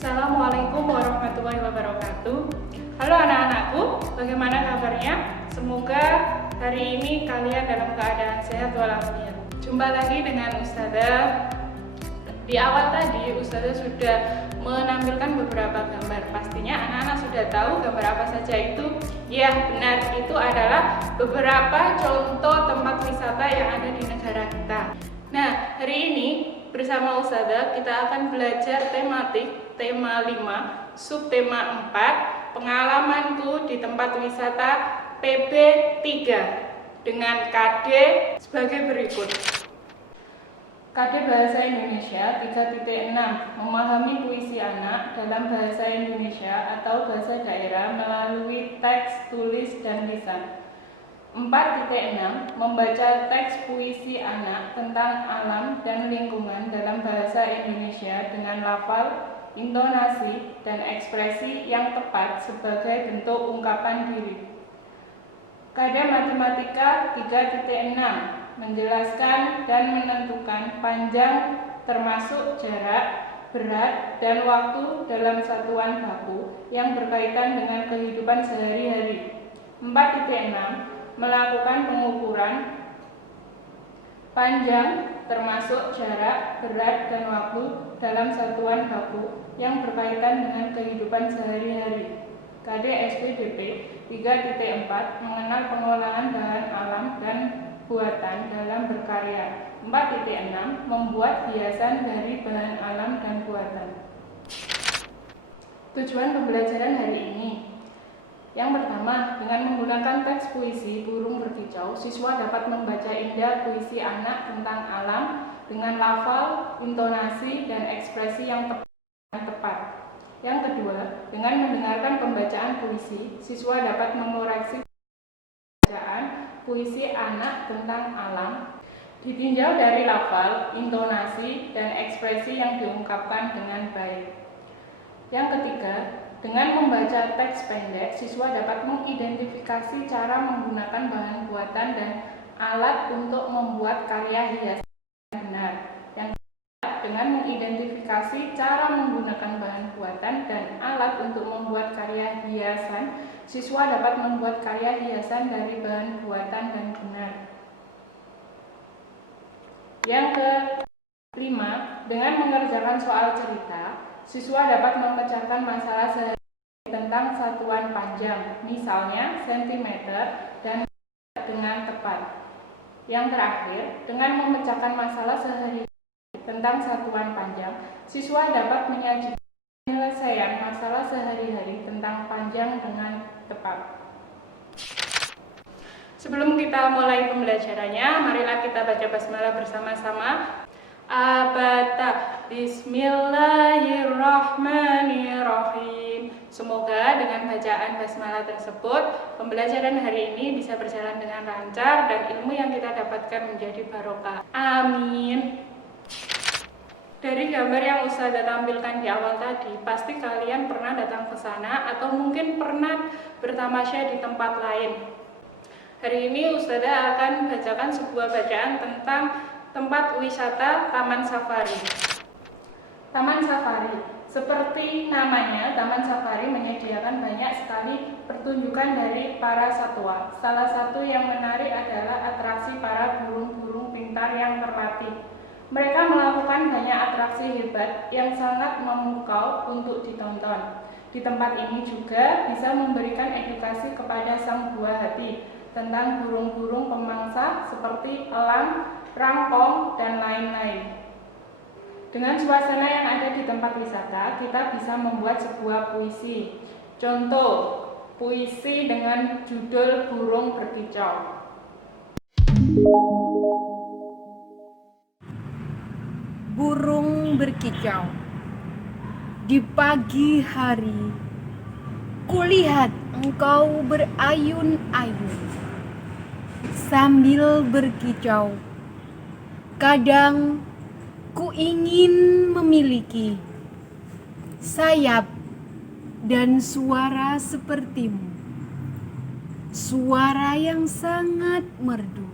Assalamualaikum warahmatullahi wabarakatuh. Halo anak-anakku, bagaimana kabarnya? Semoga hari ini kalian dalam keadaan sehat walafiat. Jumpa lagi dengan Ustazah. Di awal tadi Ustazah sudah menampilkan beberapa gambar. Pastinya anak-anak sudah tahu gambar apa saja itu. Ya, benar, itu adalah beberapa contoh tempat wisata yang ada di negara kita. Nah, hari ini bersama Ustazah kita akan belajar tematik tema 5, subtema 4, pengalamanku di tempat wisata PB 3 dengan KD sebagai berikut. KD Bahasa Indonesia 3.6, memahami puisi anak dalam bahasa Indonesia atau bahasa daerah melalui teks, tulis, dan lisan. 4.6, membaca teks puisi anak tentang alam dan lingkungan dalam bahasa Indonesia dengan lafal, intonasi, dan ekspresi yang tepat sebagai bentuk ungkapan diri. KD Matematika 3.6, menjelaskan dan menentukan panjang termasuk jarak, berat, dan waktu dalam satuan baku yang berkaitan dengan kehidupan sehari-hari. 4.6, melakukan pengukuran panjang termasuk jarak, berat, dan waktu dalam satuan baku yang berkaitan dengan kehidupan sehari-hari. KD SPDP 3.4, mengenal pengolahan bahan alam dan buatan dalam berkarya. 4.6, membuat hiasan dari bahan alam dan buatan. Tujuan pembelajaran hari ini. Yang pertama, dengan menggunakan teks puisi Burung Berkicau, siswa dapat membaca indah puisi anak tentang alam dengan lafal, intonasi, dan ekspresi yang tepat. Yang kedua, dengan mendengarkan pembacaan puisi, siswa dapat mengoreksi bacaan puisi anak tentang alam ditinjau dari lafal, intonasi, dan ekspresi yang diungkapkan dengan baik. Yang ketiga, dengan membaca teks pendek, siswa dapat mengidentifikasi cara menggunakan bahan buatan dan alat untuk membuat karya hiasan yang benar. Yang ketiga, dengan mengidentifikasi cara menggunakan bahan buatan dan alat untuk membuat karya hiasan, siswa dapat membuat karya hiasan dari bahan buatan dan benar. Yang kelima, dengan mengerjakan soal cerita, siswa dapat memecahkan masalah sehari tentang satuan panjang, misalnya sentimeter, dan dengan tepat. Yang terakhir, dengan memecahkan masalah sehari tentang satuan panjang, siswa dapat menyajikan penyelesaian masalah sehari-hari tentang panjang dengan tepat. Sebelum kita mulai pembelajarannya, marilah kita baca basmalah bersama-sama. Abata, Bismillahirrahmanirrahim. Semoga dengan bacaan basmalah tersebut, pembelajaran hari ini bisa berjalan dengan lancar dan ilmu yang kita dapatkan menjadi barokah. Amin. Dari gambar yang Ustazah tampilkan di awal tadi, pasti kalian pernah datang ke sana atau mungkin pernah bertamasya di tempat lain. Hari ini Ustazah akan bacakan sebuah bacaan tentang tempat wisata Taman Safari. Taman Safari, seperti namanya, Taman Safari menyediakan banyak sekali pertunjukan dari para satwa. Salah satu yang menarik adalah atraksi para burung-burung pintar yang terlatih. Mereka melakukan banyak atraksi hebat yang sangat memukau untuk ditonton. Di tempat ini juga bisa memberikan edukasi kepada sang buah hati tentang burung-burung pemangsa seperti elang, rangkong, dan lain-lain. Dengan suasana yang ada di tempat wisata, kita bisa membuat sebuah puisi. Contoh, puisi dengan judul Burung Berkicau. Burung berkicau. Di pagi hari, kulihat engkau berayun-ayun sambil berkicau. Kadang ku ingin memiliki sayap dan suara sepertimu. Suara yang sangat merdu,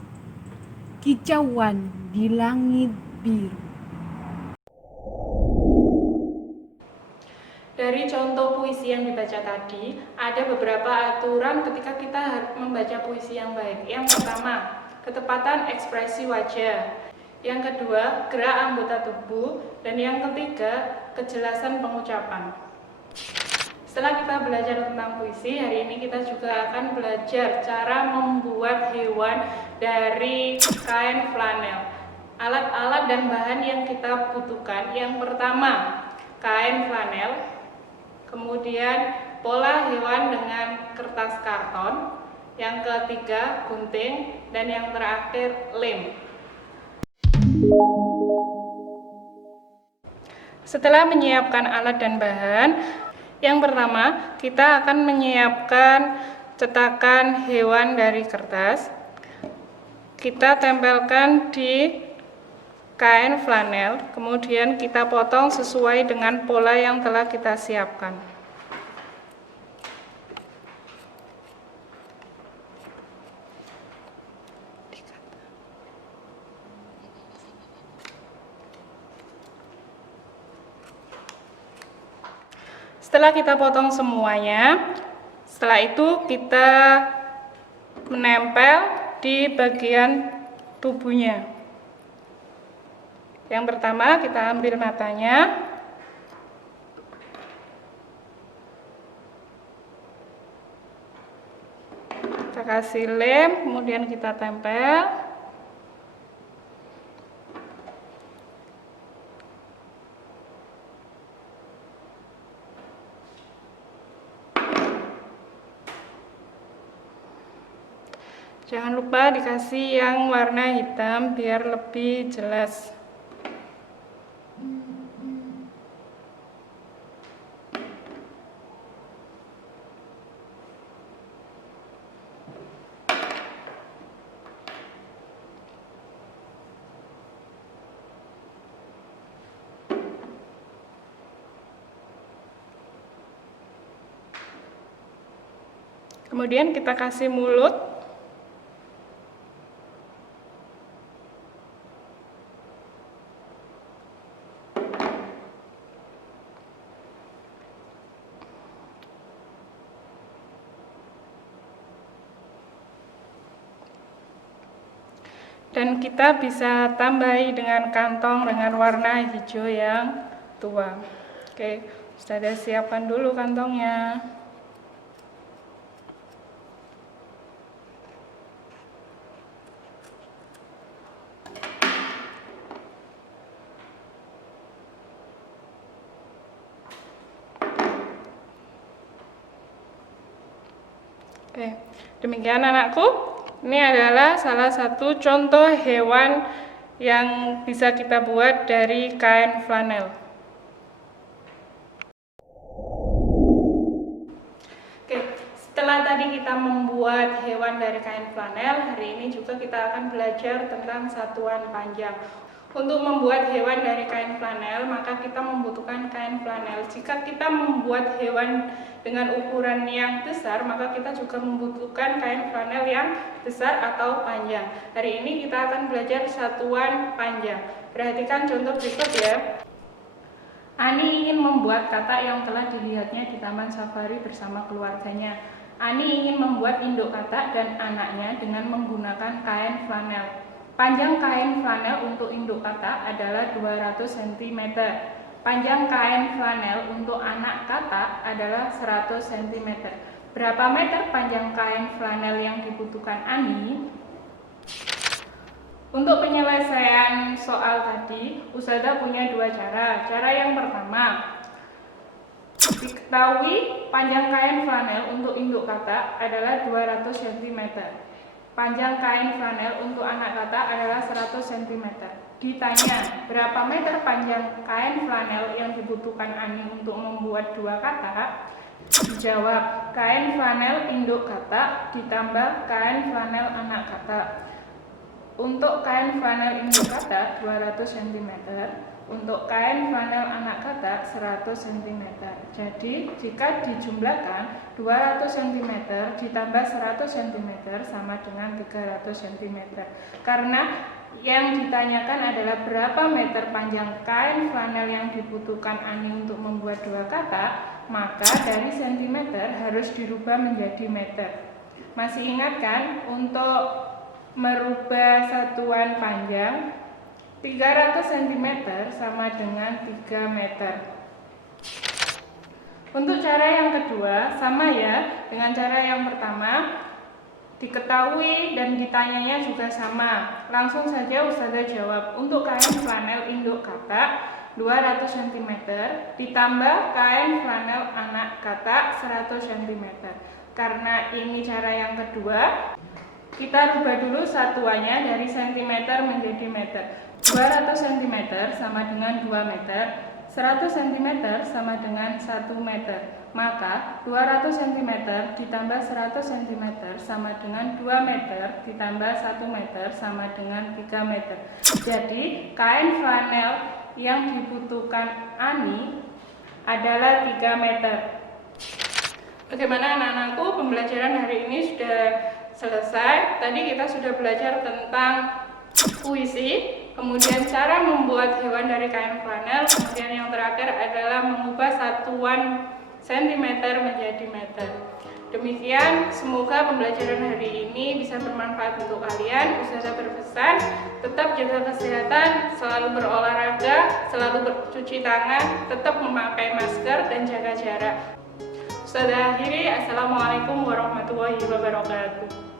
kicauan di langit biru. Dari contoh puisi yang dibaca tadi, ada beberapa aturan ketika kita membaca puisi yang baik. Yang pertama, ketepatan ekspresi wajah. Yang kedua, gerak anggota tubuh. Dan yang ketiga, kejelasan pengucapan. Setelah kita belajar tentang puisi, hari ini kita juga akan belajar cara membuat hewan dari kain flanel. Alat-alat dan bahan yang kita butuhkan, yang pertama, kain flanel. Kemudian pola hewan dengan kertas karton, yang ketiga gunting, dan yang terakhir lem. Setelah menyiapkan alat dan bahan, yang pertama kita akan menyiapkan cetakan hewan dari kertas. Kita tempelkan di kain flanel, kemudian kita potong sesuai dengan pola yang telah kita siapkan. Setelah kita potong semuanya, setelah itu kita menempel di bagian tubuhnya. Yang pertama kita ambil matanya, kita kasih lem, kemudian kita tempel. Jangan lupa dikasih yang warna hitam biar lebih jelas. Kemudian kita kasih mulut. Dan kita bisa tambahi dengan kantong dengan warna hijau yang tua. Oke, sudah siapkan dulu kantongnya. Oke, demikian anakku. Ini adalah salah satu contoh hewan yang bisa kita buat dari kain flanel. Oke, setelah tadi kita membuat hewan dari kain flanel, hari ini juga kita akan belajar tentang satuan panjang. Untuk membuat hewan dari kain flanel, maka kita membutuhkan kain flanel. Jika kita membuat hewan dengan ukuran yang besar, maka kita juga membutuhkan kain flanel yang besar atau panjang. Hari ini kita akan belajar satuan panjang. Perhatikan contoh berikut ya. Ani ingin membuat kata yang telah dilihatnya di taman safari bersama keluarganya. Ani ingin membuat induk kata dan anaknya dengan menggunakan kain flanel. Panjang kain flanel untuk induk kata adalah 200 cm. Panjang kain flanel untuk anak kata adalah 100 cm. Berapa meter panjang kain flanel yang dibutuhkan Ani? Untuk penyelesaian soal tadi, Ustazah punya dua cara. Cara yang pertama, diketahui panjang kain flanel untuk induk kata adalah 200 cm. Panjang kain flanel untuk anak kata adalah 100 cm. Ditanya, berapa meter panjang kain flanel yang dibutuhkan Ani untuk membuat dua kata? Dijawab, kain flanel induk kata ditambah kain flanel anak kata. Untuk kain flanel induk kata 200 cm, Untuk kain flanel anak katak 100 cm. Jadi jika dijumlahkan 200 cm ditambah 100 cm sama dengan 300 cm. Karena yang ditanyakan adalah berapa meter panjang kain flanel yang dibutuhkan Ani untuk membuat 2 katak, maka dari sentimeter harus dirubah menjadi meter. Masih ingat kan untuk merubah satuan panjang 300 cm sama dengan 3 meter. Untuk cara yang kedua sama ya dengan cara yang pertama, diketahui dan ditanyanya juga sama. Langsung saja Ustazah jawab. Untuk kain flanel induk katak 200 cm ditambah kain flanel anak katak 100 cm. Karena ini cara yang kedua, kita rubah dulu satuannya dari cm menjadi meter. 200 cm sama dengan 2 meter, 100 cm sama dengan 1 meter. Maka 200 cm ditambah 100 cm sama dengan 2 meter ditambah 1 meter sama dengan 3 meter. Jadi kain flanel yang dibutuhkan Ani adalah 3 meter. Bagaimana anak-anakku, pembelajaran hari ini sudah selesai. Tadi kita sudah belajar tentang puisi, kemudian cara membuat hewan dari kain flanel, kemudian yang terakhir adalah mengubah satuan sentimeter menjadi meter. Demikian, semoga pembelajaran hari ini bisa bermanfaat untuk kalian. Ustazah berpesan, tetap jaga kesehatan, selalu berolahraga, selalu bercuci tangan, tetap memakai masker dan jaga jarak. Ustazah akhiri, Assalamualaikum warahmatullahi wabarakatuh.